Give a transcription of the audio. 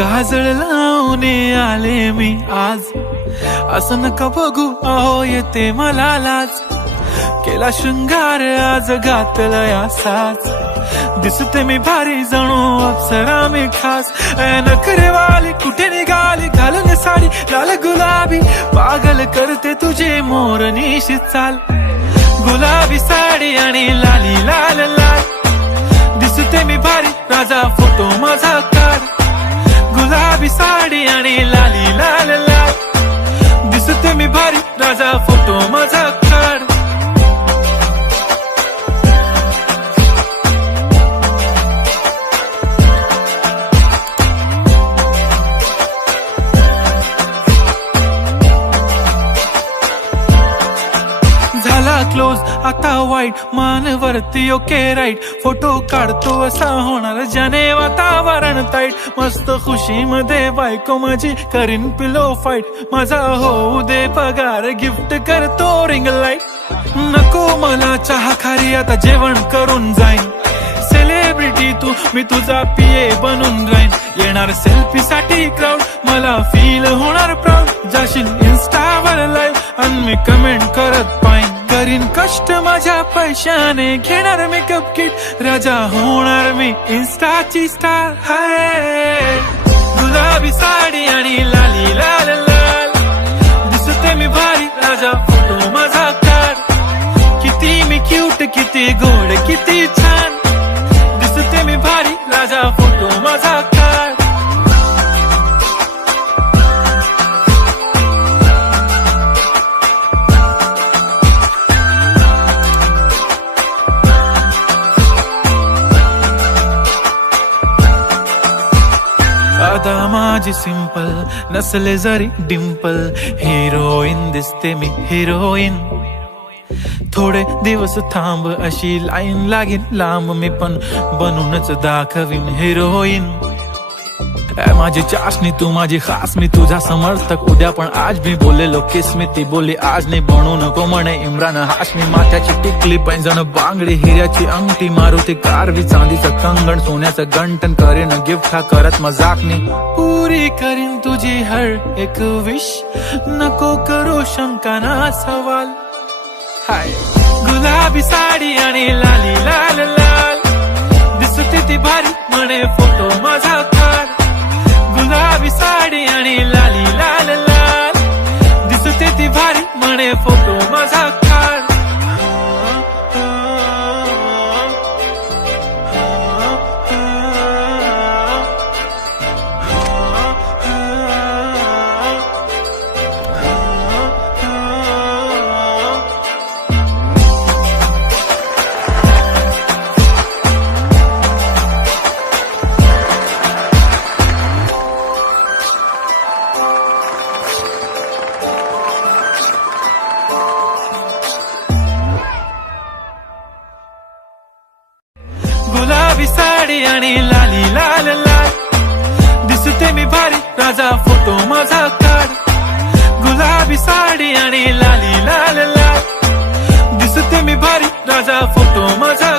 काजळ लावून आले मी आज, असं नका बघू अहो येते मला लाज. केला शृंगार आज घातला साज, दिसते मी भारी जणू अप्सरा मी खास. नखरेवाली कुठे निघाली घालून साडी लाल गुलाबी, पागल करते तुझे मोरनीशी चाल. गुलाबी साडी आणि लाली लाल लाल, दिसते मी भारी राजा फोटो माझा काढ. गुलाबी साडी आणि लाली लाल लाल, दिसते मी भारी राजा फोटो माझा काढ. झाला क्लोज आता वाईट, मान वरती ओके राईट. फोटो काढतो असा होणार ज्याने वातावरण ताईट. मस्त खुशी मध्ये बायको माझी करीन पिलो फाईट. माझा होऊ दे पगार गिफ्ट करतो रिंग लाईट. नको मला चहा खारी आता जेवण करून जाईन. सेलिब्रिटी तू मी तुझा पिये बनून राहीन. येणार सेल्फी साठी क्राऊड मला फील होणार प्राऊड. जाशील इन्स्टावर लाईव्ह आणि मी कमेंट करत पाईन. करीन कष्ट माझ्या पैशाने घेणार मेकअप किट. राजा होणार मी इन्स्टाची स्टार. हाय गुलाबी साडी आणि लाली लाल लाल, दिसते मी भारी राजा फोटो माझा काढ. किती मी क्यूट किती गोड किती छान, दिसते मी भारी राजा फोटो माझा काढ. आता माझी सिंपल नसले जरी डिंपल, हिरोईन दिसते मी हिरोईन. थोडे दिवस थांब अशी लाईन लागेल लांब, मी पण बनूनच दाखवीन हिरोईन. माझी चाशनी तू माझी खास, मी तुझा समर्थक उद्या पण आज मी बोलेलो किस मी. ती बोली आज नाही बनू नको म्हणे इम्रान हाशमी. माथ्याची टिकली पैंजण बांगडी हिऱ्याची अंगठी, मारुती कारवी चांदीचं कंगण सोन्याचं गंटन. करीन गिफ्ट हा करत मजाकनी, पुरी करीन तुझी हर एक विश. नको करू शंका ना सवाल. हाय गुलाबी साडी आणि लाली लाल लाल, दिसते ती भारी म्हणे फोटो माझा काढ. गुलाबी साडी आणि लाली लाल लाल, दिसते ती भारी म्हणे फोटो माझा काढ. गुलाबी साडी आणि लाली लाल लाल, दिसते मी भारी राजा फोटो माझा काढ. गुलाबी साडी आणि लाली लाल लाल, दिसते मी भारी राजा फोटो माझा